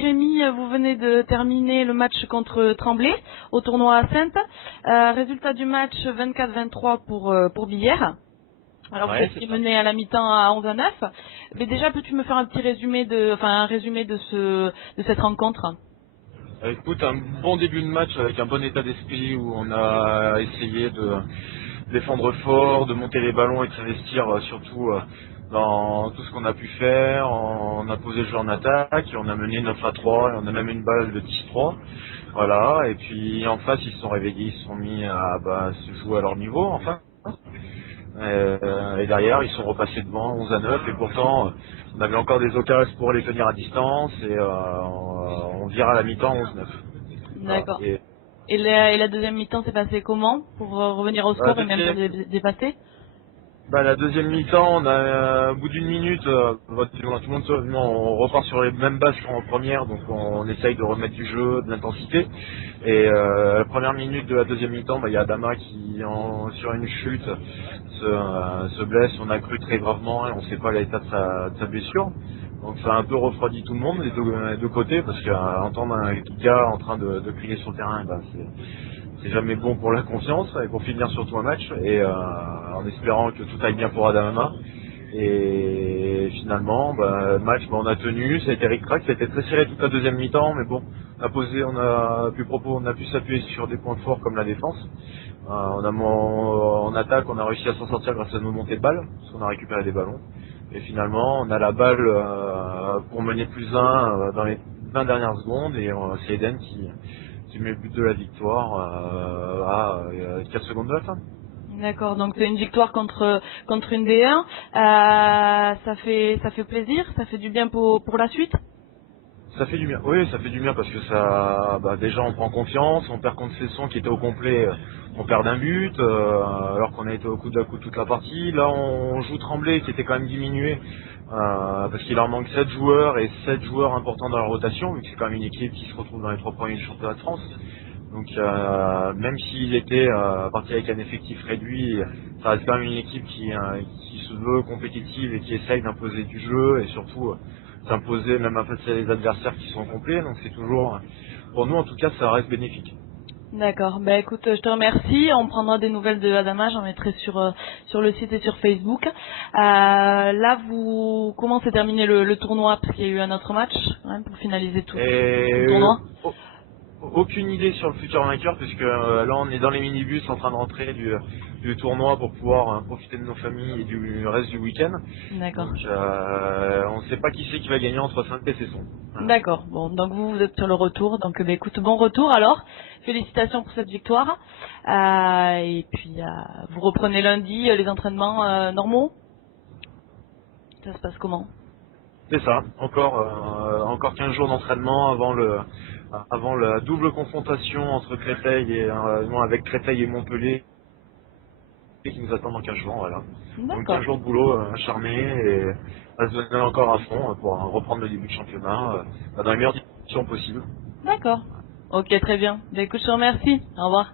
Jérémy, vous venez de terminer le match contre Tremblay au tournoi à Saintes. Résultat du match 24-23 pour Billère. Alors vous Ouais, êtes c'est ça. mené à la mi-temps à 11-9. Mais déjà, peux-tu me faire un petit résumé de cette rencontre? Écoute, un bon début de match avec un bon état d'esprit où on a essayé de défendre fort, de monter les ballons et de s'investir surtout dans tout ce qu'on a pu faire. On a posé le jeu en attaque, et on a mené 9-3 et on a même une balle de 10-3. Voilà, et puis en face ils se sont réveillés, ils se sont mis à se jouer à leur niveau enfin. Et derrière, ils sont repassés devant 11-9 et pourtant, on avait encore des occasions pour les tenir à distance et on vire à la mi-temps 11-9. Voilà. D'accord. Et Et la deuxième mi-temps s'est passée comment pour revenir au la score et même pour deuxième, dépasser? la deuxième mi-temps, on a au bout d'une minute, tout le monde on repart sur les mêmes bases qu'en première, donc on essaye de remettre du jeu, de l'intensité. Et la première minute de la deuxième mi-temps, il y a Adama qui, sur une chute, se blesse. On a cru très gravement et on ne sait pas l'état de sa blessure. Donc ça a un peu refroidi tout le monde, les deux côtés, parce qu'entendre un gars en train de crier sur le terrain, c'est jamais bon pour la confiance et pour finir surtout un match. Et en espérant que tout aille bien pour Adama. Et finalement, le match, on a tenu, ça a été ric-rac, ça a été très serré toute la deuxième mi-temps, mais bon, on a pu s'appuyer sur des points forts comme la défense. En attaque, on a réussi à s'en sortir grâce à nos montées de balles, parce qu'on a récupéré des ballons. Et finalement, on a la balle pour mener plus un dans les 20 dernières secondes, et c'est Eden qui met le but de la victoire à 4 secondes de la fin. D'accord, donc c'est une victoire contre une D1. Ça fait plaisir, ça fait du bien pour la suite. Ça fait du bien. Oui, ça fait du bien parce que déjà on prend confiance, on perd contre Cesson qui était au complet, on perd d'un but, alors qu'on a été au coude à coude toute la partie. Là on joue Tremblay qui était quand même diminué, parce qu'il leur manque 7 joueurs et 7 joueurs importants dans la rotation, vu que c'est quand même une équipe qui se retrouve dans les 3 premiers du championnat de France. Donc même s'il était parti avec un effectif réduit, ça reste quand même une équipe qui se veut compétitive et qui essaye d'imposer du jeu et surtout s'imposer même face à les adversaires qui sont complets. Donc c'est toujours, pour nous en tout cas, ça reste bénéfique. D'accord, écoute, je te remercie. On prendra des nouvelles de Adama, j'en mettrai sur le site et sur Facebook. Là, comment s'est terminé le tournoi? Parce qu'il y a eu un autre match hein, pour finaliser tout le Et tournoi. aucune idée sur le futur vainqueur puisque là on est dans les minibus en train de rentrer du tournoi pour pouvoir profiter de nos familles et du reste du week-end. D'accord. Donc on ne sait pas qui c'est qui va gagner entre Saint et Cesson. Voilà. D'accord. Bon, donc vous êtes sur le retour. Donc, écoute, bon retour alors. Félicitations pour cette victoire. Et puis, vous reprenez lundi les entraînements normaux. Ça se passe comment? C'est ça, encore 15 jours d'entraînement avant la double confrontation entre Créteil et non, avec Créteil et Montpellier qui nous attend dans 15 jours, voilà. Donc 15 D'accord. jours de boulot acharné et à se donner encore à fond pour reprendre le début de championnat dans les meilleures conditions possibles. D'accord. Ok, très bien. Écoute, je te remercie. Au revoir.